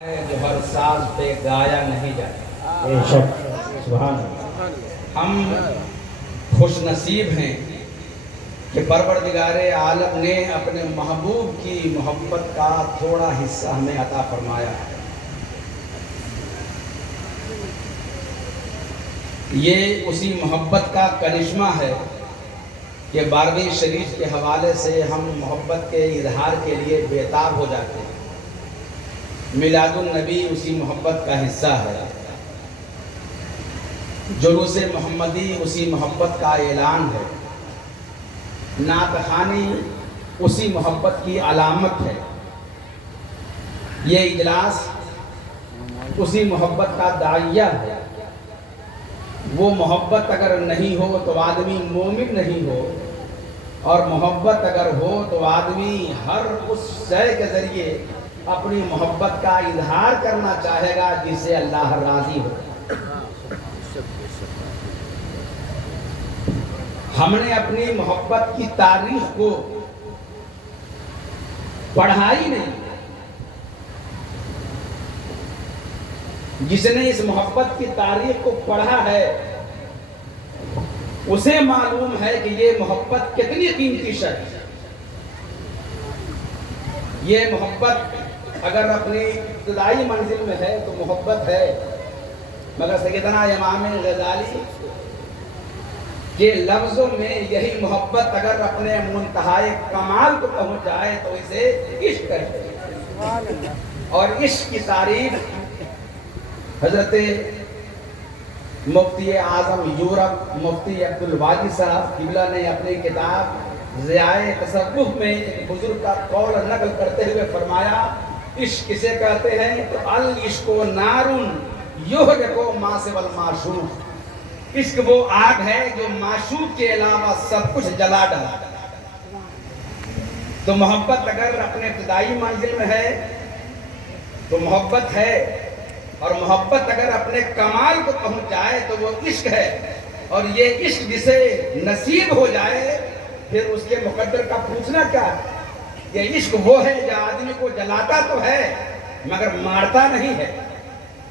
جو ہر ساز پہ گایا نہیں جاتا۔ بے شک سبحان اللہ۔ ہم خوش نصیب ہیں کہ پروردگار عالم نے اپنے محبوب کی محبت کا تھوڑا حصہ ہمیں عطا فرمایا ہے۔ یہ اسی محبت کا کرشمہ ہے کہ 12ویں شریف کے حوالے سے ہم محبت کے اظہار کے لیے بیتاب ہو جاتے ہیں۔ میلاد النبی اسی محبت کا حصہ ہے۔ جلوس محمدی اسی محبت کا اعلان ہے۔ نعت خوانی اسی محبت کی علامت ہے۔ یہ اجلاس اسی محبت کا داعیہ ہے۔ وہ محبت اگر نہیں ہو تو آدمی مومن نہیں ہو، اور محبت اگر ہو تو آدمی ہر اس شے کے ذریعے اپنی محبت کا اظہار کرنا چاہے گا جس سے اللہ راضی ہو۔ ہم نے اپنی محبت کی تاریخ کو پڑھا ہی نہیں۔ جس نے اس محبت کی تاریخ کو پڑھا ہے اسے معلوم ہے کہ یہ محبت کتنی قیمتی شے ہے۔ یہ محبت اگر اپنی ابتدائی منزل میں ہے تو محبت ہے، مگر سیدنا امام غزالی کے لفظوں میں یہی محبت اگر اپنے منتہائے کمال کو پہنچ جائے تو اسے عشق کہتے ہیں۔ اور عشق کی تعریف حضرت مفتی اعظم یورپ مفتی عبدالواجد صاحب قبلہ نے اپنی کتاب ضیاء تصوف میں ایک بزرگ کا قول نقل کرتے ہوئے فرمایا، عشق کسے کہتے ہیں تو العشق نارن یحرق ما سوی المعشوق، عشق وہ آگ ہے جو معشوق کے علاوہ سب کچھ جلا ڈالتا ہے۔ تو محبت اگر اپنے ابتدائی منزل میں ہے تو محبت ہے، اور محبت اگر اپنے کمال کو پہنچ جائے تو وہ عشق ہے۔ اور یہ عشق جسے نصیب ہو جائے پھر اس کے مقدر کا پوچھنا کیا ہے۔ یہ عشق وہ ہے جو آدمی کو جلاتا تو ہے مگر مارتا نہیں ہے۔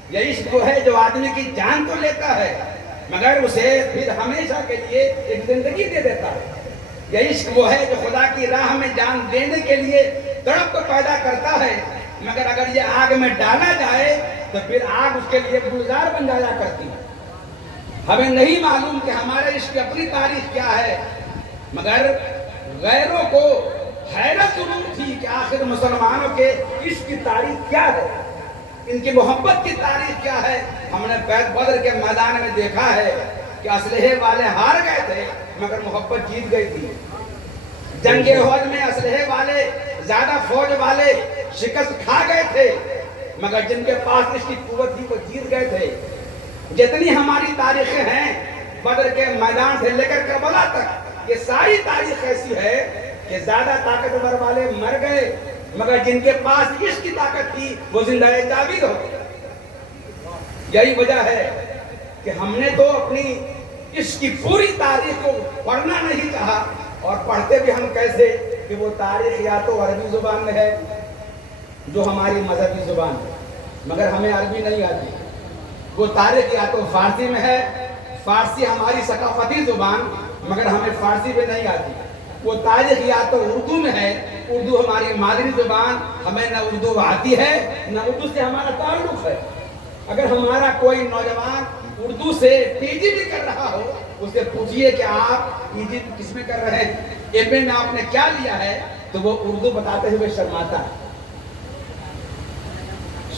یہ عشق وہ ہے جو آدمی کی جان تو لیتا ہے مگر اسے پھر ہمیشہ کے لیے ایک زندگی دے دیتا ہے۔ یہ عشق وہ ہے جو خدا کی راہ میں جان دینے کے لیے تڑپ کو پیدا کرتا ہے، مگر اگر یہ آگ میں ڈالا جائے تو پھر آگ اس کے لیے گلزار بن جایا کرتی ہے۔ ہمیں نہیں معلوم کہ ہمارے عشق کی اپنی تاریخ کیا ہے، مگر غیروں کو حیرت ضرور تھی کہ آخر مسلمانوں کے عشق کی تاریخ کیا ہے، ان کی محبت کی تاریخ کیا ہے۔ ہم نے بدر کے میدان میں دیکھا ہے کہ اسلحے والے ہار گئے تھے مگر محبت جیت گئی تھی۔ جنگ احد میں اسلحے والے زیادہ فوج والے شکست کھا گئے تھے مگر جن کے پاس اس کی قوت تھی وہ جیت گئے تھے۔ جتنی ہماری تاریخیں ہیں بدر کے میدان سے لے کر کربلا تک، یہ ساری تاریخ ایسی ہے کہ زیادہ طاقتور والے مر گئے مگر جن کے پاس عشق کی طاقت تھی وہ زندہ جاوید ہو گئے۔ یہی وجہ ہے کہ ہم نے تو اپنی عشق کی پوری تاریخ کو پڑھنا نہیں چاہا، اور پڑھتے بھی ہم کیسے کہ وہ تاریخ یا تو عربی زبان میں ہے جو ہماری مذہبی زبان ہے مگر ہمیں عربی نہیں آتی، وہ تاریخ یا تو فارسی میں ہے، فارسی ہماری ثقافتی زبان مگر ہمیں فارسی میں نہیں آتی، وہ تاریخ یا تو اردو میں ہے، اردو ہماری مادری زبان، ہمیں نہ اردو آتی ہے نہ اردو سے ہمارا تعلق ہے۔ اگر ہمارا کوئی نوجوان اردو سے پی جی بھی کر رہا ہو اس سے پوچھئے کہ آپ پی جی کس میں کر رہے ہیں، ایم اے میں آپ نے کیا لیا ہے، تو وہ اردو بتاتے ہوئے شرماتا ہے۔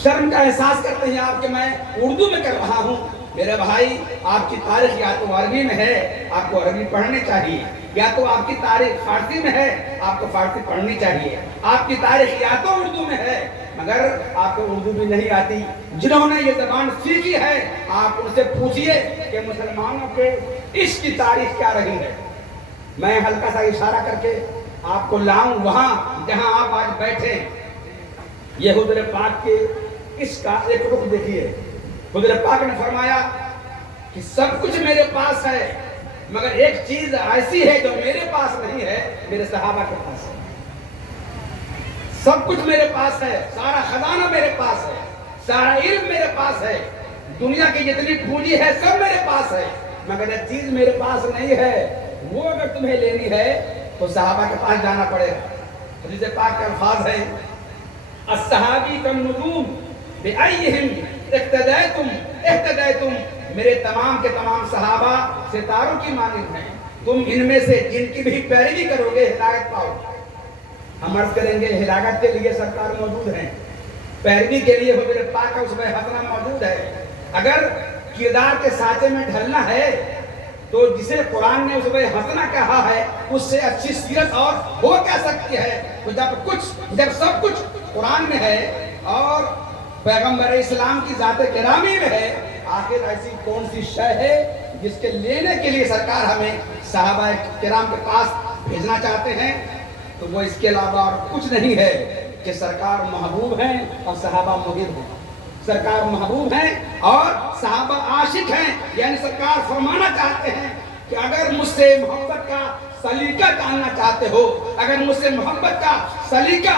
شرم کا احساس کرتے ہیں آپ کہ میں اردو میں کر رہا ہوں۔ میرے بھائی آپ کی تاریخ یا تو عربی میں ہے، آپ کو عربی پڑھنی چاہیے، یا تو آپ کی تاریخ فارسی میں ہے، آپ کو فارسی پڑھنی چاہیے۔ آپ کی تاریخ یا تو اردو میں ہے مگر آپ کو اردو بھی نہیں آتی۔ جنہوں نے یہ زبان سیکھی ہے آپ ان سے پوچھئے کہ مسلمانوں کے عشق کی تاریخ کیا رہی ہے۔ میں ہلکا سا اشارہ کر کے آپ کو لاؤں وہاں جہاں آپ آج بیٹھے۔ یہ حضور پاک کے عشق کا ایک رخ دیکھیے۔ حضور پاک نے فرمایا کہ سب کچھ میرے پاس ہے مگر ایک چیز ایسی ہے جو میرے پاس نہیں ہے، میرے صحابہ کے پاس ہے۔ سب کچھ میرے پاس ہے، سارا خزانہ میرے پاس ہے सारा इल्म मेरे पास है, दुनिया की जितनी पूंजी है सब मेरे पास है, मगर एक चीज मेरे पास नहीं है, वो अगर तुम्हें लेनी है तो सहाबा के पास जाना पड़ेगा। हदीस पाक के अल्फाज है, अस्सहाबी कम नुजूम बिअय्यिहिम इक्तदायतुम इहतदायतुम, मेरे तमाम के तमाम सहाबा सितारों की मानिंद हैं, तुम इनमें से जिनकी भी पैरवी करोगे हिदायत पाओगे। हम अर्ज करेंगे हिदायत के लिए सरकार मौजूद है, पैरवी के लिए हुजूर पाक का उसमें हसना मौजूद है। अगर किरदार के साँचे में ढलना है तो जिसे कुरान ने उसमें हसना कहा है उससे अच्छी सीरत और हो क्या सकती है। तो जब सब कुछ कुरान में है और पैगंबर इस्लाम की जाते किरामी में है, आखिर ऐसी कौन सी शय है जिसके लेने के लिए सरकार हमें सहाबा किराम के पास भेजना चाहते हैं। तो वो इसके अलावा और कुछ नहीं है कि सरकार महबूब हैं और सहाबा मुहिब हैं। सरकार महबूब हैं और सहाबा आशिक हैं, यानी सरकार फरमाना चाहते हैं कि अगर मुझसे मोहब्बत का सलीका जानना चाहते हो, अगर मुझसे मोहब्बत का सलीका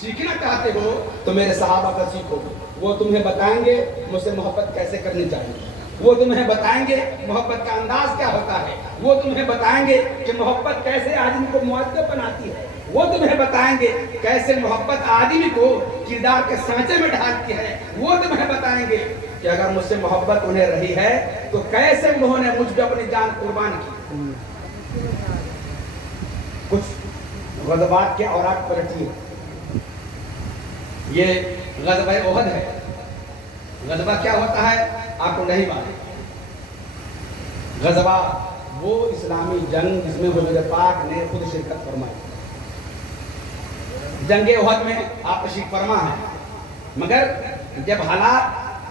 सीखना चाहते हो तो मेरे सहाबा का सीखो। वो तुम्हें बताएंगे मुझसे मोहब्बत कैसे करनी चाहिए, वो तुम्हें बताएंगे मोहब्बत का अंदाज क्या होता है, वो तुम्हें बताएंगे कि मोहब्बत कैसे आदमी को मुअद्दब बनाती है, वो तुम्हें बताएंगे कैसे मोहब्बत आदमी को किरदार के सांचे में ढालती है, वो तुम्हें बताएंगे कि अगर मुझसे मोहब्बत उन्हें रही है तो कैसे उन्होंने मुझ पे अपनी जान कुर्बान की। कुछ गज़वात के औराक पलटिए। ये गज़वा ओहद है। गज़वा क्या होता है आपको नहीं मालूम। गज़वा वो इस्लामी जंग जिसमें हुजूर पाक ने खुद शिरकत फरमाई। जंगे ओहद में आप तशरीफ फरमा है, मगर जब हालात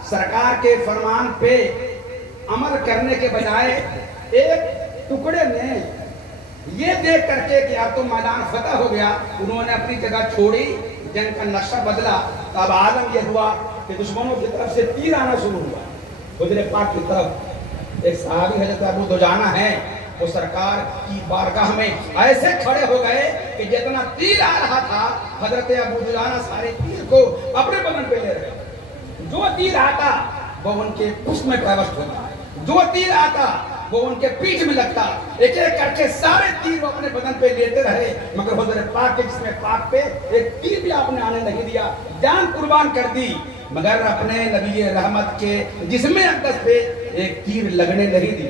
सरकार के फरमान पे अमल करने के बजाय एक टुकड़े में ये देख करके कि अब तो मैदान फतह हो गया, उन्होंने अपनी जगह छोड़ी, जंग का नक्शा बदला, तो अब आलम यह हुआ कि दुश्मनों की तरफ से तीर आना शुरू हुआ। हुजूर पाक की तरफ एक सहाबी हज़रत अबू दुजाना है, वो सरकार की बारगाह में ऐसे खड़े हो गए कि जितना तीर आ रहा था हज़रत अबू दुजाना सारे तीर को अपने बदन पे ले रहे। जो तीर आता वो उनके पुष्प में प्रविष्ट होता, जो तीर आता वो उनके पीठ में लगता, एक एक करके सारे तीर वो अपने बदन पे लेते रहे, मगर हुजूर पाक के जिस्म पाक पे एक तीर भी आपने आने नहीं दिया, जान कुर्बान कर दी, मगर अपने नबी रहमत के जिस्म अक़दस पे एक तीर लगने नहीं दी।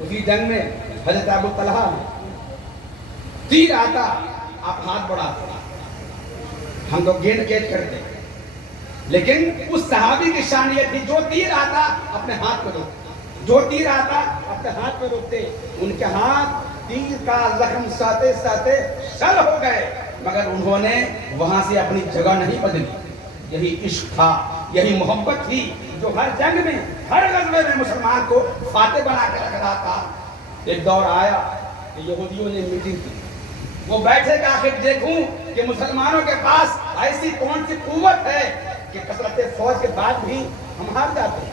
उसी जंग में हज़रत अबू तलहा तीर आता आप हाथ बढ़ाते, हम तो गेंद कैच करते, लेकिन उस सहाबी की शान ये थी जो तीर आता अपने हाथ पे रोकते, जो तीर आता अपने हाथ पे रोकते। उनके हाथ तीर का जख्म सहते सहते शल हो गए, मगर उन्होंने वहां से अपनी जगह नहीं बदली। यही इश्क था, यही मोहब्बत थी जो हर जंग में, हर गज़वे में मुसलमान को फातेह बना के रख रहा था। एक दौर आया कि यहूदियों ने मीटिंग की, वो बैठे कि आखिर देखूं कि मुसलमानों के पास ऐसी कौन सी कुव्वत है कि कसरत फौज के बाद भी हम हार जाते हैं,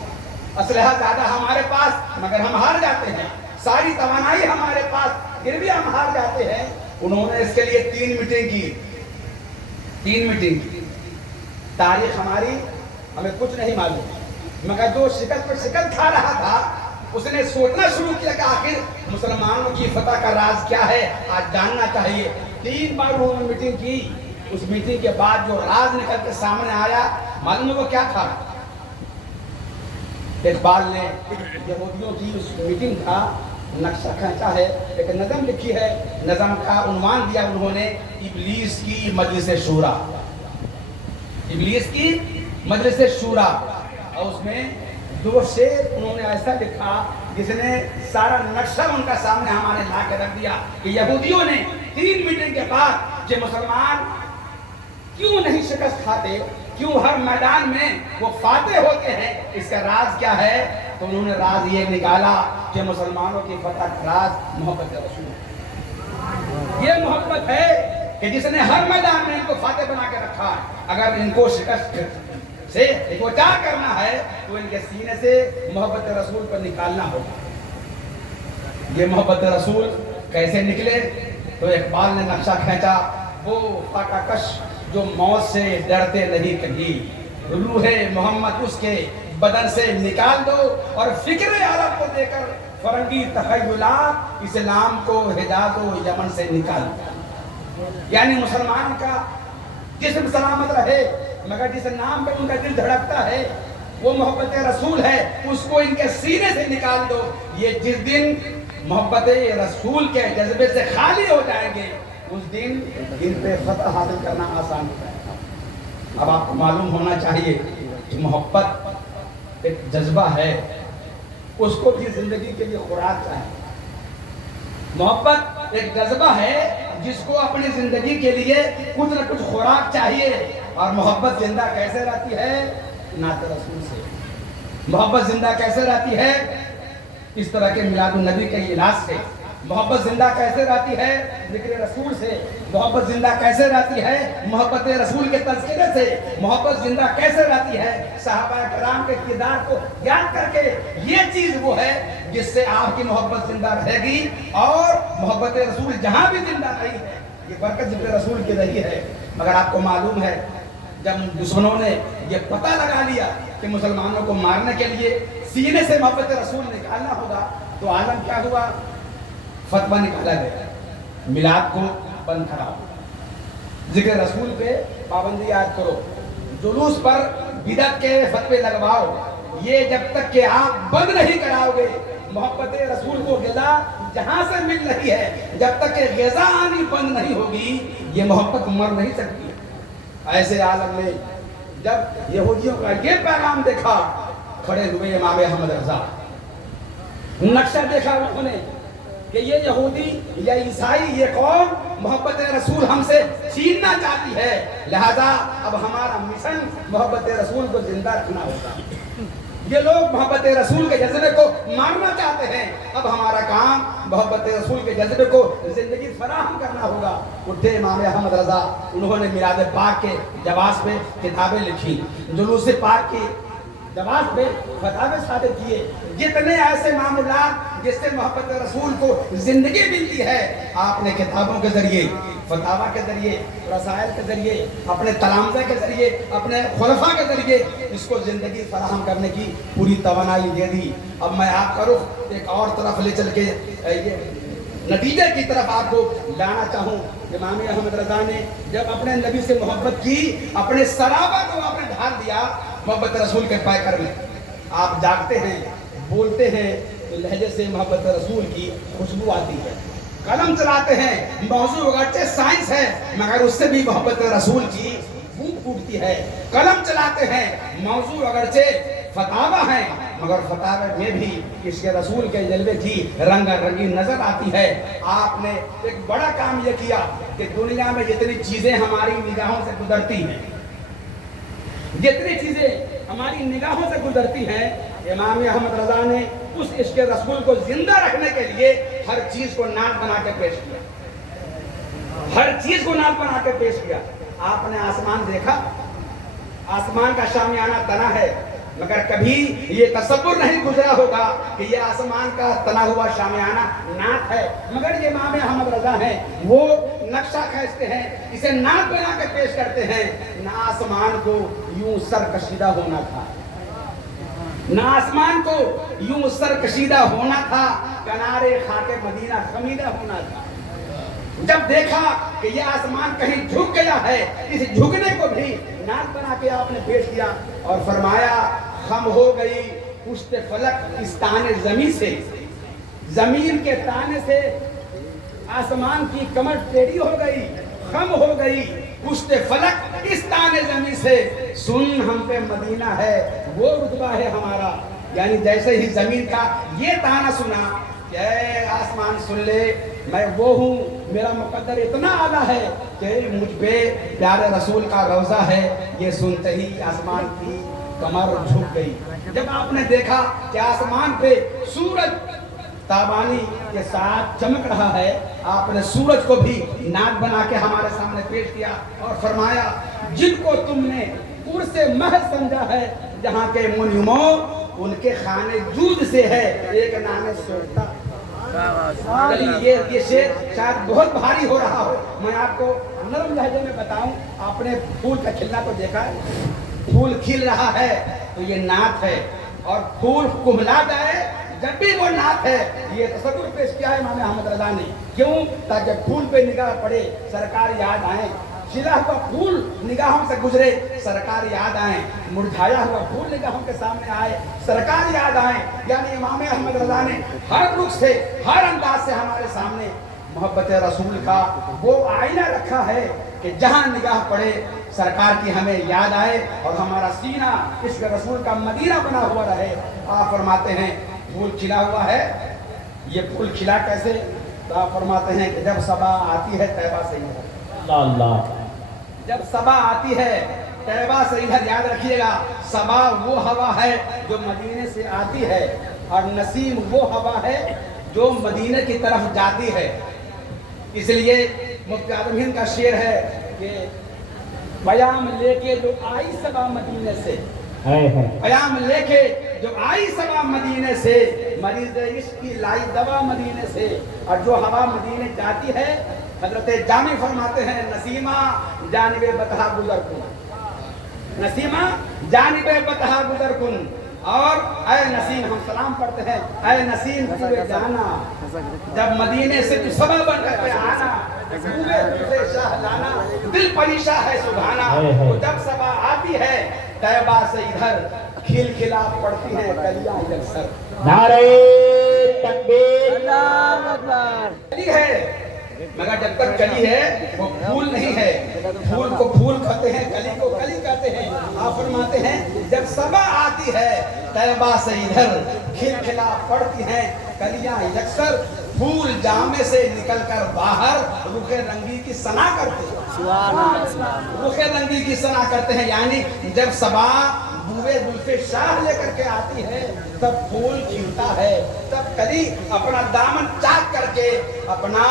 असलहा ज्यादा हमारे पास मगर हम हार जाते हैं, सारी तवानाई हमारे पास फिर भी हम हार जाते हैं। उन्होंने इसके लिए 3 मीटिंग की। तारीख हमारी हमें कुछ नहीं मालूम, मगर जो शिकस्त पर शिकस्त खा रहा था उसने सोचना शुरू किया कि आखिर मुसलमानों की फतह का राज क्या है, आज जानना चाहिए। 3 बार उन्होंने मीटिंग की। उस मीटिंग के बाद जो राज निकल के सामने आया, मालूम है वो क्या था? इकबाल ने यहूदियों की उस मीटिंग का नक्शा खींचा है, एक नज़म लिखी है, नज़म का उन्वान दिया उन्होंने इब्लीस की मजलिस शूरा, इब्लीस की मजलिस शूरा। और उसमें 2 शेर उन्होंने ऐसा लिखा जिसने सारा नक्शा उनका सामने हमारे ला के रख दिया कि यहूदियों ने 3 मीटिंग के बाद जो मुसलमान क्यों नहीं शिकस्त खाते, क्यों हर मैदान में वो फातेह होते हैं, इसका राज क्या है? तो उन्होंने राज ये निकाला कि मुसलमानों की फतह का राज मोहब्बत रसूल। ये मोहब्बत है कि जिसने हर मैदान में इनको फातेह बना के रखा है। अगर इनको शिकस्त से इकरार करना है तो इनके सीने से मोहब्बत रसूल पर निकालना होगा। ये मोहब्बत रसूल कैसे निकले? तो इकबाल ने नक्शा खींचा, वो फाकाकश जो मौत से डरते नहीं कभी, रूह मोहम्मद उसके बदन से निकाल दो और फिक्र अरब को देकर फरंगी तखय्युलात इस्लाम को हिजाज व यमन से निकाल दो। यानी मुसलमान का जिस्म सलामत रहे मगर जिस नाम पे उनका दिल धड़कता है वो मोहब्बत रसूल है, उसको इनके सीने से निकाल दो। ये जिस दिन मोहब्बत रसूल के जज्बे से खाली हो जाएंगे उस दिन इन पे फतह हासिल करना आसान हो जाएगा। अब आपको मालूम होना चाहिए कि मोहब्बत एक जज्बा है, उसको भी जिंदगी के लिए खुराक चाहिए। मोहब्बत एक जज्बा है जिसको अपनी जिंदगी के लिए कुछ न कुछ खुराक चाहिए। और मोहब्बत जिंदा कैसे रहती है? नाते रसूल से। मोहब्बत जिंदा कैसे रहती है? इस तरह के मिलादुन नबी के इलाज से। मोहब्बत जिंदा कैसे रहती है? जिक्र रसूल से। मोहब्बत जिंदा कैसे रहती है? मोहब्बत रसूल के तज़किरे से। मोहब्बत जिंदा कैसे रहती है? सहाबा किराम के किरदार को याद करके। ये चीज वो है जिससे आपकी मोहब्बत जिंदा रहेगी। और मोहब्बत रसूल जहां भी जिंदा रही है, ये बरकत जिक्र रसूल की रही है। मगर आपको मालूम है जब दुश्मनों ने ये पता लगा लिया कि मुसलमानों को मारने के लिए सीने से मोहब्बत रसूल निकालना होगा, तो आलम क्या हुआ? फतवा निकाला गया, मिलाद को बंद कराओ, जिक्र रसूल पे पाबंदी याद करो, जुलूस पर बिदअत के फतवे लगवाओ। ये जब तक कि आप बंद नहीं कराओगे, मोहब्बत रसूल को ग़िज़ा जहां से मिल रही है, जब तक कि ग़िज़ा आनी बंद नहीं होगी, ये मोहब्बत मर नहीं सकती। ऐसे आलम में जब यहूदियों का ये पैगाम देखा, खड़े हुए इमाम अहमद रज़ा। नक्शा देखा उन्होंने कि ये यहूदी या ईसाई ये कौम मोहब्बत रसूल हमसे छीनना चाहती है, लिहाजा अब हमारा मिशन मोहब्बत रसूल को जिंदा रखना होगा। ये लोग मोहब्बत रसूल के जज्बे को मारना चाहते हैं, अब हमारा काम मोहब्बत रसूल के जज्बे को जिंदगी फराहम करना होगा। उठे इमाम अहमद रज़ा, उन्होंने मिलाद पाक के जवाब पे किताबें लिखी, जुलूस पाक की जवाब पे फतवे सादर किए। जितने ऐसे मामलात जिससे मोहब्बत रसूल को जिंदगी मिलती है, आपने किताबों के जरिए, फतावा के जरिए, रसायल के जरिए, अपने तलामज़ा के जरिए, अपने खुलफा के जरिए इसको जिंदगी फराहम करने की पूरी तवानाई दे दी। अब मैं आपका रुख एक और तरफ ले चल के ये नतीजे की तरफ आपको लाना चाहूँ। इमाम अहमद रज़ा ने जब अपने नबी से मोहब्बत की, अपने सराबा को आपने ढाल दिया मोहब्बत रसूल के पैकर में। आप जागते हैं, बोलते हैं तो लहजे से मोहब्बत रसूल की खुशबू आती है। कलम चलाते हैं, मौजू अगरचे साइंस है मगर उससे भी मोहब्बत रसूल की बू फूटती है। कलम चलाते हैं, मौजू अगरचे फतावा है मगर फतावे में भी इसके रसूल के जलवे की रंगा रंगी नजर आती है। आपने एक बड़ा काम यह किया कि दुनिया में जितनी चीजें हमारी निगाहों से गुजरती हैं, जितनी चीजें हमारी निगाहों से गुजरती हैं, इमाम अहमद रज़ा ने उस इश्क़ रसूल को जिंदा रखने के लिए हर चीज को नात बना के पेश किया, हर चीज को नात बना के पेश किया। आपने आसमान देखा, आसमान का शामियाना तना है मगर कभी ये तसव्वुर नहीं गुजरा होगा कि ये आसमान का तना हुआ शामियाना नात है। मगर ये इमाम अहमद रज़ा हैं, वो नक्शा खींचते हैं, इसे नात बना के पेश करते हैं। ना आसमान को यूं सर कशीदा होना था, ना आसमान को यूं सर कशीदा होना था, किनारे खाके मदीना खमीदा होना था। जब देखा कि ये आसमान कहीं झुक गया है, इस झुकने को भी नात बना के आपने पेश किया और फरमाया खम हो गई पुश्ते फलक इस ताने जमीन से, जमीन के ताने से आसमान की कमर टेढ़ी हो गई, खम हो गई पुश्ते फलक इस ताने जमीन से, सुन हम पे मदीना है वो रुतबा है हमारा। यानी जैसे ही जमीन का ये ताना सुना कि आसमान सुन ले, मैं वो हूँ, मेरा मुकद्दर इतना आला है कि मुझ पे प्यारे रसूल का रौज़ा है, ये सुनते ही आसमान की कमर झुक गई। जब आपने देखा कि आसमान पे सूरज ताबानी के साथ चमक रहा है, आपने सूरज को भी नाक बना के हमारे सामने पेश किया और फरमाया जिनको तुमने कुर्से महल समझा है, जहाँ के मुनिमो उनके खाने दूध से है, एक नाम सोता। ये शेर शायद बहुत भारी हो रहा हो, मैं आपको नरम लहजे में बताऊं। आपने फूल का खिलना तो देखा है, फूल खिल रहा है तो ये नात है, और फूल कुम्हला जाए जब भी वो नात है। ये तसव्वुर पेश किया है इमाम अहमद रज़ा ने। क्यों? ताकि फूल पे निगाह पड़े, सरकार याद आए। खिला हुआ फूल निगाहों से गुजरे, सरकार याद आए। मुरझाया हुआ फूल निगाहों के सामने आए, सरकार याद आए। यानी इमाम अहमद रज़ा ने हर रुख से, हर अंदाज से हमारे सामने मोहब्बत रसूल का वो आईना रखा है कि जहां निगाह पड़े सरकार की हमें याद आए और हमारा सीना इश्क रसूल का मदीना बना हुआ रहे। आप फरमाते हैं फूल खिला हुआ है। ये फूल खिला कैसे? तो आप फरमाते हैं कि जब सबा आती है तैबा से इधर, अल्लाह, जब सबा आती है तैबा से इधर, याद रखिएगा। सबा वो हवा है जो मदीने से आती है, और नसीम वो हवा है जो मदीने की तरफ जाती है। इसलिए मुफ्ती आज़म हिंद का शेर है कि बयाम लेके जो आई सबा मदीने से, बयाम लेके जो आई सबा मदीने से, मरीज़ इश्क की लाई दवा मदीने से। और जो हवा मदीने जाती है, हजरत जामी फरमाते हैं नसीमा जानिबे बतहा गुजर कुन, नसीमा जानिबे बतहा गुजर कुन। और ऐ नसीम, हम सलाम पढ़ते हैं, ऐ नसीम तुझे जाना जब मदीने से तू सबा बन करके आना, तुझे शाह लाना, दिल परीशा है सुभाना। तो जब सबा आती है तैबा से इधर, खिलखिला पड़ती है कलियां इधर सर। नारे तकबीर, अल्लाहु अकबर। कली है मगर जब तक कली है वो फूल नहीं है। फूल को फूल कहते हैं, कली को कली कहते हैं। आप फरमाते हैं जब सबा आती है तैबा से इधर, खिलखिला पड़ती हैं कलियां यकसर। फूल जामे से निकलकर बाहर रुखे रंगी की सना करते हैं, सुभान अल्लाह, रुखे रंगी की सना करते हैं। यानी जब सबा बुए जुल्फे शाह लेकर के आती है तब फूल खिलता है, तब कली अपना दामन चाक करके अपना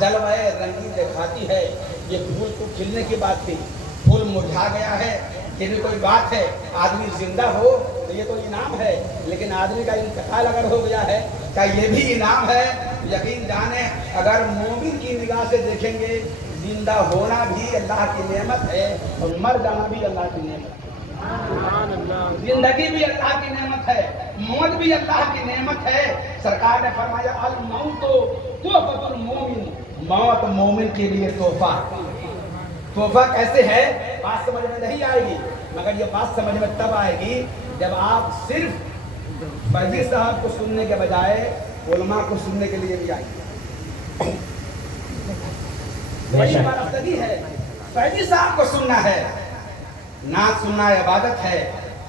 जलवाए रंगी दिखाती है। ये फूल को खिलने की बात थी, फूल मुरझा गया है, ये भी कोई बात है। आदमी जिंदा हो तो ये तो इनाम है, लेकिन आदमी का इंतकाल अगर हो गया है क्या ये भी इनाम है? यकीन जाने अगर मोमिन की निगाह से देखेंगे, जिंदा होना भी अल्लाह की नेमत है और मर जाना भी अल्लाह की नेमत है। जिंदगी भी अल्लाह की नेमत है, मौत भी अल्लाह की नेमत है। सरकार ने फरमाया अल मौत तोहफतुल मोमिन, मौत मोमिन के लिए तोहफा। तोहफा कैसे है बात समझ में नहीं आएगी, मगर ये बात समझ में तब आएगी जब आप सिर्फ फैजी साहब को सुनने के बजाय उलमा को सुनने के लिए भी आएंगे। वही बारातगी है, फैजी साहब को सुनना है। नात सुनना इबादत है,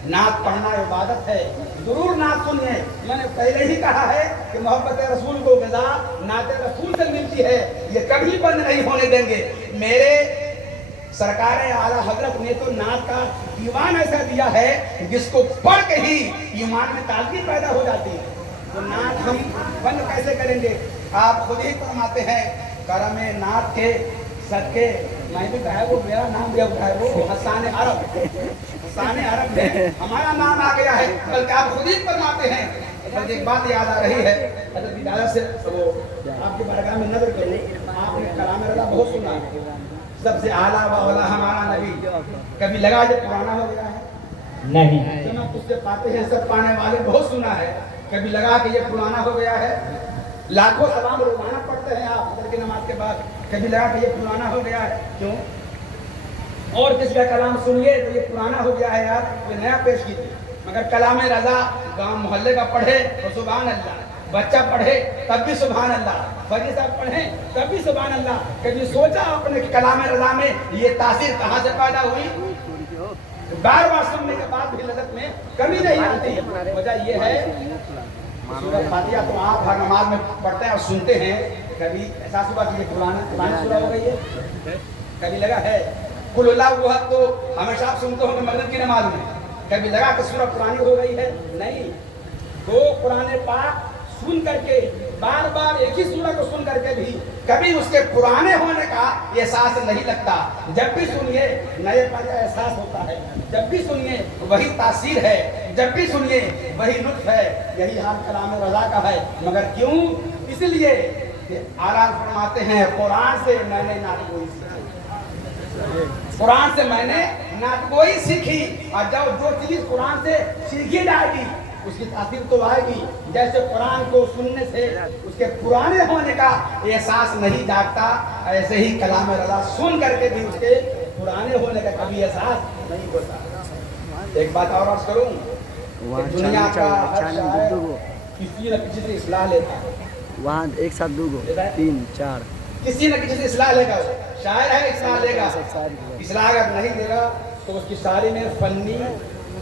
नात पढ़ना इबादत है। जरूर नात सुनिए। मैंने पहले ही कहा है कि मोहब्बत रसूल को ग़िज़ा नात रसूल से मिलती है, ये कभी बंद नहीं होने देंगे। मेरे सरकार आला हजरत ने तो नात का ईमान ऐसा दिया है जिसको पढ़ के ही ईमान में ताजगी पैदा हो जाती है। तो नात हम बंद कैसे करेंगे? आप खुद ही फरमाते हैं करम नात के सदके, मैं भी कहा वो मेरा नाम दिया है, वो हसान अरब, हसान अरब में हमारा नाम आ गया है। बल्कि आप खुद ही फरमाते हैं। बल्कि एक बात याद आ रही है, हज़रत दादा से वो आपके बारगाह में नजर करूं, आपने कलाम रज़ा बहुत सुना है, सबसे आला वाला हमारा नबी। कभी लगा जब पुराना हो गया है? नहीं। जो हम तुझसे पाते हैं सब पाने वाले, बहुत सुना है। कभी लगा कि ये पुराना हो गया है? लाखों सलाम रोजाना पढ़ते हैं आप फजर की नमाज के बाद, कभी लगा कि ये पुराना हो गया है? क्यों? और किसी का कलाम सुनिए तो ये पुराना हो गया है यार, ये नया पेश कीजिए। मगर कलाम रज़ा गांव मोहल्ले का पढ़े तो सुभान अल्लाह, बच्चा पढ़े तब भी सुभान अल्लाह, फरीद साहब पढ़े तब भी सुभान अल्लाह। कभी सोचा आपने कि कलाम रज़ा में ये तासीर कहाँ से पैदा हुई? बार बार सुनने के बाद भी लज़्ज़त में कमी नहीं आती। वजह ये है सूरह फातिहा तो आप हर नमाज में पढ़ते हैं और सुनते हैं। कभी ऐसा हुआ कि ये पुरानी सूरह हो गई है? कभी लगा है कुल अल्लाहु अहद तो हमेशा आप सुनते होंगे मगरिब की नमाज में, कभी लगा कि सूरह पुरानी हो गई है? नहीं। तो कुरान पाक सुन करके बार बार एक ही सूरह को सुन करके भी कभी उसके पुराने होने का एहसास नहीं लगता। जब भी सुनिए नए पन का एहसास होता है, जब भी सुनिए वही तासीर है, जब भी सुनिए वही लुत्फ है। यही हाल कलाम रज़ा का है। मगर क्यों? इसलिए आराम फरमाते हैं कुरान से मैंने नात गोई सीखी, कुरान से मैंने नाटगोई सीखी, और जब जो चीज कुरान से सीखी जाएगी उसकी तासीर तो आएगी। जैसे कुरान को सुनने से उसके पुराने होने का एहसास नहीं जागता, ऐसे ही कलाम रज़ा सुन करके भी उसके पुराने होने का कभी एहसास नहीं होता। एक बात और अर्ज करूं, दुनिया का हर शायर किसी न किसी से इस्लाह लेता है, वहाँ एक साथ दो गो 3 4 किसी न किसी से इस्लाह लेगा। शायर है, इस्लाह लेगा, इस्लाह अगर नहीं देगा तो उसकी शायरी में फनी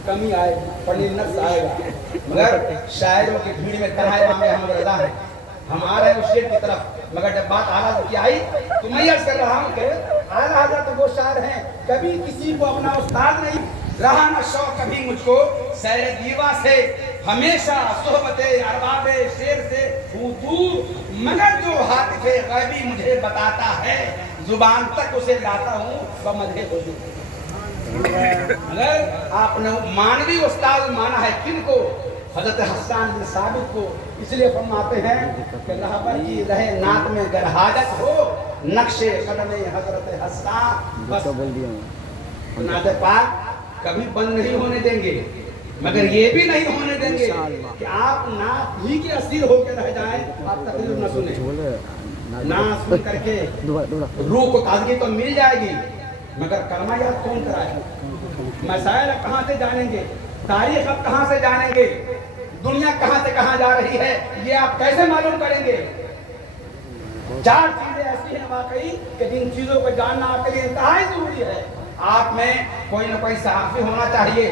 कमी आएगी, फनी नफ्स आएगा। मगर शायरों की भीड़ में तरह इमाम अहमद रज़ा है, हम आ रहे हैं उस शेर की तरफ। मगर जब बात आला की आई तो मैं अर्ज कर रहा हूँ कि आला हज़रत तो वो शायर हैं, कभी किसी को अपना उस्ताद नहीं रहा न शौक कभी मुझको सैर दीवा से, हमेशा सोहबते अरबाबे शेर से हूँ दूर, मगर जो हातिफे गैबी मुझे बताता है, जुबान तक उसे लाता हूँ बमदहे हुजूर। अगर आपने मानवी उस्ताद माना है किनको? हजरत हसन बिन साबित को। इसलिए फरमाते हैं कि रहबर की रहे नाक में गर हाजत हो, नक्शे कदमे हजरत हसन बस बोल दिया नाते पाक कभी बंद नहीं होने देंगे, मगर ये भी नहीं होने देंगे कि आप नात ही के असीर होकर रह जाएं, आप तकरीर न सुने। ना सुन करके रूह को ताजगी तो मिल जाएगी, मगर कलमा याद कौन कराएगा? मसाइल कहाँ से जानेंगे, तारीख अब कहाँ से जानेंगे, दुनिया कहाँ से कहाँ जा रही है, ये आप कैसे मालूम करेंगे? 4 चीजें ऐसी हैं वाकई कि जिन चीजों को जानना आपके लिए इंतहाई जरूरी है। आप में कोई न कोई सहाफी होना चाहिए।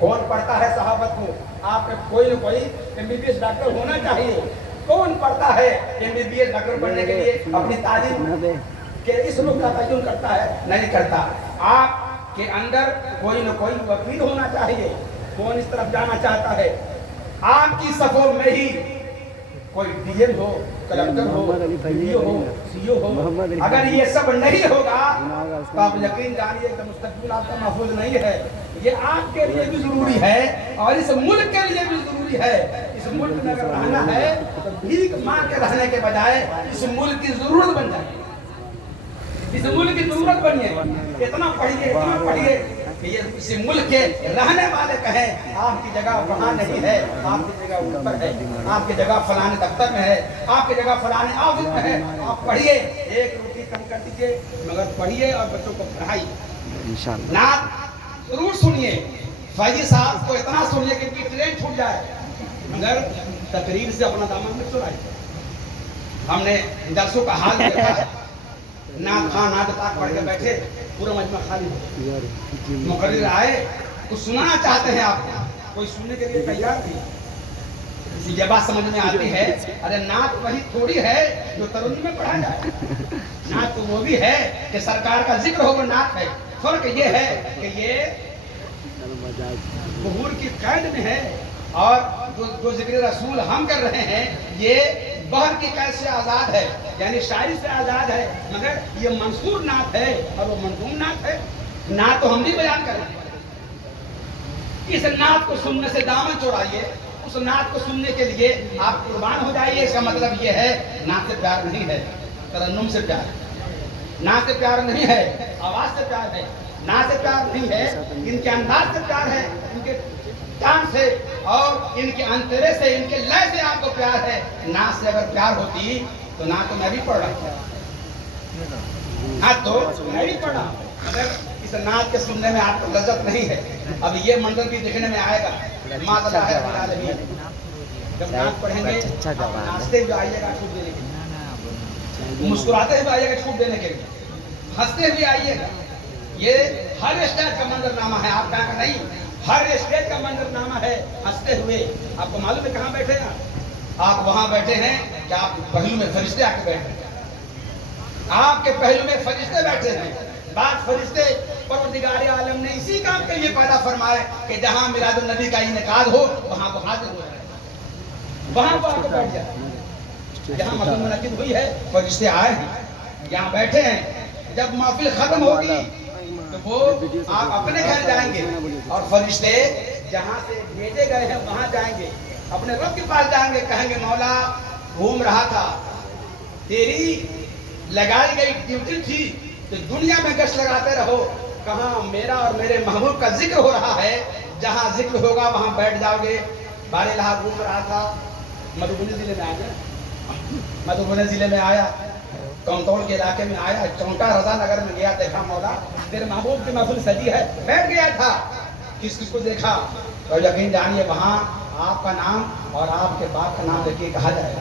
कौन पढ़ता है सहाबत को? आप में कोई न कोई MBBS डॉक्टर होना चाहिए। कौन पढ़ता है MBBS डॉक्टर बनने के लिए अपनी तालीम के इस रुख का तयन करता है? नहीं करता। आपके अंदर कोई न कोई वकील होना चाहिए। कौन इस तरफ जाना चाहता है? आपकी सफों में ही कोई DM हो, कलेक्टर हो, DO हो, CO हो। अगर ये सब नहीं होगा तो आप यकीन जानिए कि मुस्तकबिल आपका महफूज नहीं है। ये आपके लिए भी जरूरी है और इस मुल्क के लिए भी जरूरी है। इस मुल्क में अगर रहना है तो भीख मांग के रहने के बजाय इस मुल्क की जरूरत बन जाए, इस मुल्क की जरूरत बनिए। इतना पढ़िए कि ये इस मुल्क के रहने वाले कहें आपकी जगह वहाँ नहीं है, आपकी जगह ऊपर है, आपकी जगह फलाने दफ्तर में है, आपकी जगह फलाने ऑफिस में है। आप पढ़िए, एक रोटी कम कर दीजिए, मगर पढ़िए और बच्चों को पढ़ाइए। इंशाअल्लाह नात जरूर सुनिए। फैजी साहब को इतना सुनिए कि इनकी ट्रेन छूट जाए, मगर तकरीर से अपना दामन मत चुराइए। हमने दर्शों का हाल देखा है, नात खां नात ताक पढ़ के बैठे, पूरा मजमा खाली हो। मुकर्रिर आए, कुछ सुनाना चाहते हैं आपको, कोई सुनने के लिए तैयार नहीं। ये बात समझ में आती है, अरे नात वही थोड़ी है जो तरुणी में पढ़ा जाए। नात तो वो भी है कि सरकार का जिक्र हो, वो नात है। फर्क ये है कि ये बुहूर की कैद में है और जो जिक्र रसूल हम कर रहे हैं ये बहर की कैद से आजाद है, यानी शायरी से आजाद है। मगर ये मंसूर नात है और वो मंजूम नात है। नात तो हम भी बयान करें। इस नात को सुनने से दामन चुराइए, उस नात को सुनने के लिए आप कुर्बान हो जाइए। इसका मतलब ये है नात से प्यार नहीं है, तरन्नुम से प्यार। नात से प्यार नहीं है, आवाज से प्यार है। नात से प्यार नहीं है, इनके अंदाज से प्यार है, इनके टान से और इनके अंतरे से, इनके लय से आपको प्यार है। नात से अगर प्यार होती तो ना तो मैं भी पढ़ रहा, हाँ तो मैं भी पढ़ा, मगर इस नात के सुनने में आपको लज्जत नहीं है। अब ये मंजर भी देखने में आएगा। माता है बना रही, जब नात पढ़ेंगे नाचते हुए आइएगा छूट देने के लिए, मुस्कुराते हुए आइएगा छूट देने के लिए, हंसते हुए आइएगा। ये हर स्टेज का मंजरनामा है, आपका का नहीं, हर स्टेज का मंजरनामा है हंसते हुए। आपको मालूम है कहाँ बैठे हैं आप वहां बैठे हैं कि आप पहलू में फरिश्ते आके बैठे हैं, आपके पहलू में फरिश्ते बैठे हैं। बात फरिश्ते परवरदिगार आलम ने इसी काम के लिए पैदा फरमाए कि जहां मिलादुन नबी का इनेकाद हो वहां वो हाजिर हो जाए, वहां वो आके बैठ जाए। जहां मखलूक मुनक्किद हुई है फरिश्ते आए हैं, यहाँ बैठे हैं। जब महफिल खत्म होगी तो वो आप अपने घर जाएंगे और फरिश्ते जहां से भेजे गए हैं वहां जाएंगे, अपने रब के पास जाएंगे, कहेंगे मौला घूम रहा था, तेरी लगाई गई ड्यूटी थी तो दुनिया में गश्त लगाते रहो, کہاں میرا اور میرے محبوب کا ذکر ہو رہا ہے، جہاں ذکر ہوگا وہاں بیٹھ جاؤ گے. بارے لہٰ گھوم رہا تھا، مدھوبنی ضلع میں آیا، مدھوبنی ضلع میں آیا، کمتول کے علاقے میں آیا، چونٹا رضا نگر میں گیا، دیکھا مولا تیرے محبوب کی محفل سجی ہے، بیٹھ گیا تھا. کس کس کو دیکھا؟ اور یقین جانیے وہاں آپ کا نام اور آپ کے باپ کا نام لے کے کہا جائے گا.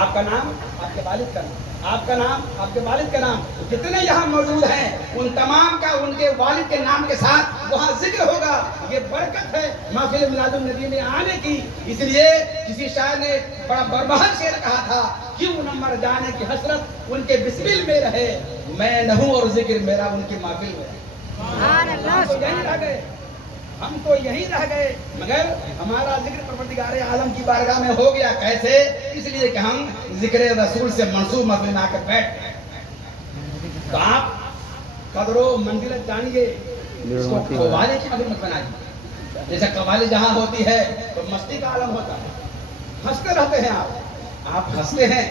آپ کا نام، آپ کے والد کا نام، آپ کا نام، آپ کے والد کا نام، جتنے یہاں موجود ہیں ان تمام کا ان کے والد کے نام کے ساتھ وہاں ذکر ہوگا. یہ برکت ہے محفل میلاد النبی میں آنے کی. اس لیے کسی شاعر نے بڑا بربہن شعر کہا تھا، کیوں نہ مر جانے کی حسرت ان کے بسمل میں رہے، میں نہ ہوں اور ذکر میرا ان کی محفل میں. ہم تو یہیں رہ گئے، ہم تو یہیں رہ گئے، مگر ہمارا ذکر پروردگار عالم کی بارگاہ میں ہو گیا. کیسے؟ اس لیے کہ ہم ذکر رسول سے منسوب محفل میں آ کر بیٹھ گئے. تو آپ قدر و منزلت جانیے، اس کو قوالی کی محفل مت بنائیے. جیسے قوالی جہاں ہوتی ہے تو مستی کا عالم ہوتا ہے، ہنستے رہتے ہیں آپ ہنستے ہیں.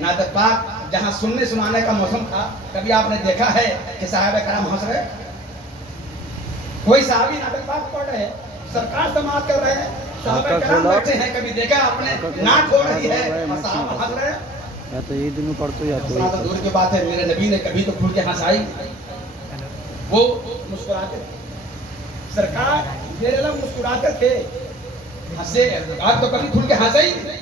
نعت پاک جہاں سننے سنانے کا موسم تھا، کبھی آپ نے دیکھا ہے کہ صحابہ کرام ہنس رہے؟ کوئی صحابی نعت پاک پڑھ رہے ہیں، سرکار سماعت کر رہے ہیں، صحابہ کرام بیٹھے ہیں، کبھی دیکھا آپ نے نعت ہو رہی ہے اور صحابہ ہنس رہے ہیں؟ یا تو عید میں پڑھتے یا تو تو دور کی بات ہے، میرے نبی نے کبھی تو کھل کے ہنسائی، وہ مسکراتے تھے. سرکار میرے لوگ مسکراتے تھے، ہنسے. آپ تو کبھی کھل کے ہنسے ہی نہیں.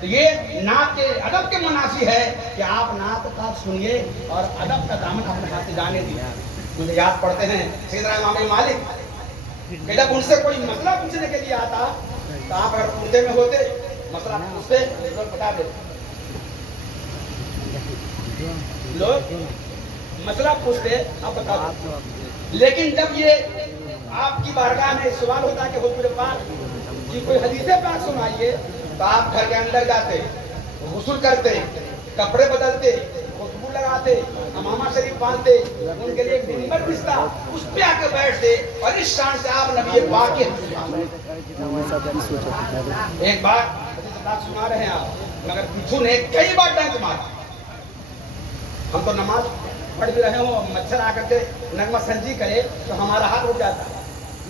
تو یہ نعت کے ادب کے منافی ہے کہ آپ نعت پاک سنیے اور ادب کا دامن اپنے ہاتھ سے جانے دیا. مجھے یاد پڑتے ہیں سیدنا امام مالک کہ جب ان سے کوئی مسئلہ پوچھنے کے لیے آتا تو آپ اگر اردے میں ہوتے مسئلہ پوچھتے لوگ بتا دیتے. لوگ مسئلہ پوچھتے آپ بتا دیتے. لیکن جب یہ آپ کی بارگاہ میں سوال ہوتا کہ حضور پاک کی کوئی حدیث پاک سنائیے، تو آپ گھر کے اندر جاتے، غسل کرتے، کپڑے بدلتے، خوشبو لگاتے، امامہ شریف باندھتے، ان کے لیے ایک منبر بچھتا، اس پہ آ کے بیٹھتے اور اس شان سے آپ نبی پاک کے ایک بار حدیث پاک سنا رہے ہیں آپ، مگر پیچھو نے کئی بار ڈنک مارا. ہم تو نماز پڑھ بھی رہے ہوں، مچھر آ کر کے نغمہ سنجی کرے تو ہمارا ہاتھ اٹھ جاتا ہے،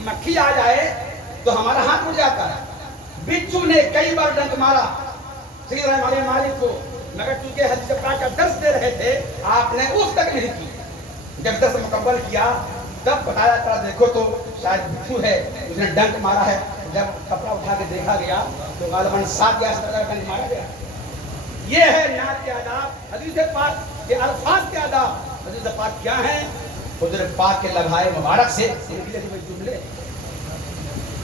مکھی آ جائے تو ہمارا ہاتھ اٹھ جاتا ہے. بچھو نے کئی بار ڈنک مارا سیدنا امام مالک کو، مگر چونکہ حدیث پاک کا درس دے رہے تھے آپ نے اس تک نہیں کی. جب درس مکمل کیا تب بتایا تھا دیکھو تو شاید بچھو ہے، اس نے ڈنک مارا ہے. جب کپڑا اٹھا کے دیکھا گیا تو غالباً 7 یا 8 ڈنک مارا گیا. یہ ہے نعت کے آداب، حدیث پاک کے الفاظ کے آداب. حدیث پاک کیا ہیں؟ حضور پاک کے لبھائے مبارک سے نکلے ہوئے جملے.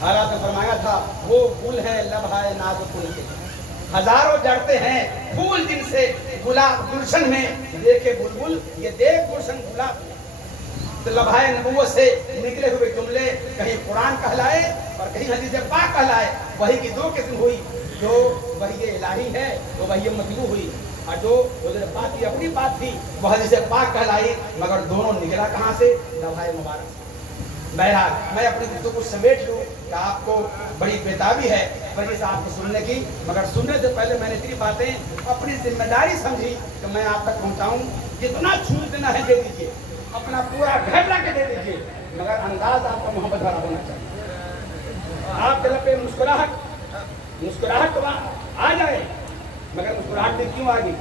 حالات میں فرمایا تھا وہ پھول ہے لبھائے ناز پھول کے، ہزاروں جڑتے ہیں پھول جن سے گلاب گلشن میں دیکھے بلبل یہ دیکھ گلشن گلاب. تو لبھائے نبوت سے نکلے ہوئے جملے کہیں قرآن کہلائے اور کہیں حدیث پاک کہلائے. وحی کی 2 قسم ہوئی، جو وحی الہی ہے وہ وحی مطلوع ہوئی، اور جو حضور پاک کی اپنی بات تھی وہ حدیث پاک کہلائی. مگر دونوں نکلا کہاں سے؟ لبھائے مبارک سے. بہرحال میں اپنی گفتگو کو سمیٹ لوں کہ آپ کو بڑی بیتابی ہے وجہ سے آپ کو سننے کی، مگر سننے سے پہلے میں نے اتنی باتیں اپنی ذمہ داری سمجھی کہ میں آپ تک پہنچاؤں. جتنا چھوٹ دینا ہے دے دیجیے، اپنا پورا گھر لا کے دے دیجیے، مگر انداز آپ کا محبت بھرا ہونا چاہیے. آپ کے لب پہ مسکراہٹ تو آ جائے، مگر مسکراہٹ بھی کیوں آ گئی؟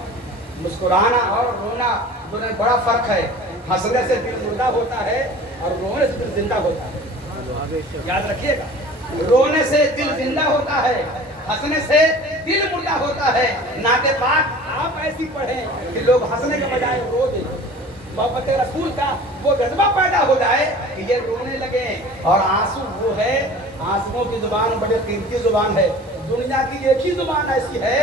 مسکرانا اور رونا دونوں میں بڑا فرق ہے. ہنسنے سے دل مردہ ہوتا ہے اور رونے سے دل زندہ ہوتا ہے. یاد رکھیے گا، رونے سے دل زندہ ہوتا ہے، ہنسنے سے دل مردہ ہوتا ہے. نعت پاک آپ ایسی پڑھیں کہ لوگ ہنسنے کے بجائے رو دیں. محبت رسول کا وہ جذبہ پیدا ہو جائے کہ یہ رونے لگے. اور آنسو وہ ہے، آنسوؤں کی زبان بڑی قیمتی زبان ہے. دنیا کی ایک ہی زبان ایسی ہے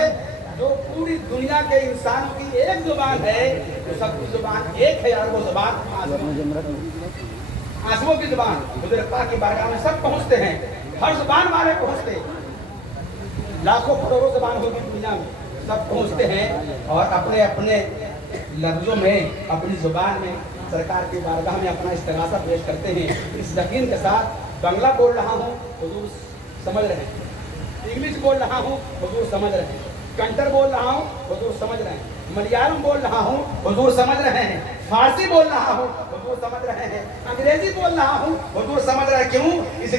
جو پوری دنیا کے انسانوں کی ایک زبان ہے، جو سب کی زبان ایک ہے، اور وہ زبان آنسوؤں کی زبان. حضور پاک کی بارگاہ میں سب پہنچتے ہیں، ہر زبان والے پہنچتے، لاکھوں کروڑوں زبان ہوگی دنیا میں، سب پہنچتے ہیں اور اپنے اپنے لفظوں میں اپنی زبان میں سرکار کی بارگاہ میں اپنا استغاثہ پیش کرتے ہیں. اس یقین کے ساتھ بنگلہ بول رہا ہوں حضور سمجھ رہے ہیں، انگلش بول رہا ہوں حضور سمجھ رہے ہیں، کنٹر بول رہا ہوں حضور سمجھ رہے ہیں، ملیالم بول رہا ہوں حضور سمجھ رہے ہیں، فارسی بول رہا ہوں، حضور سمجھ رہے ہیں، انگریزی بول رہا ہوں، حضور سمجھ رہے ہیں، کیوں؟ اس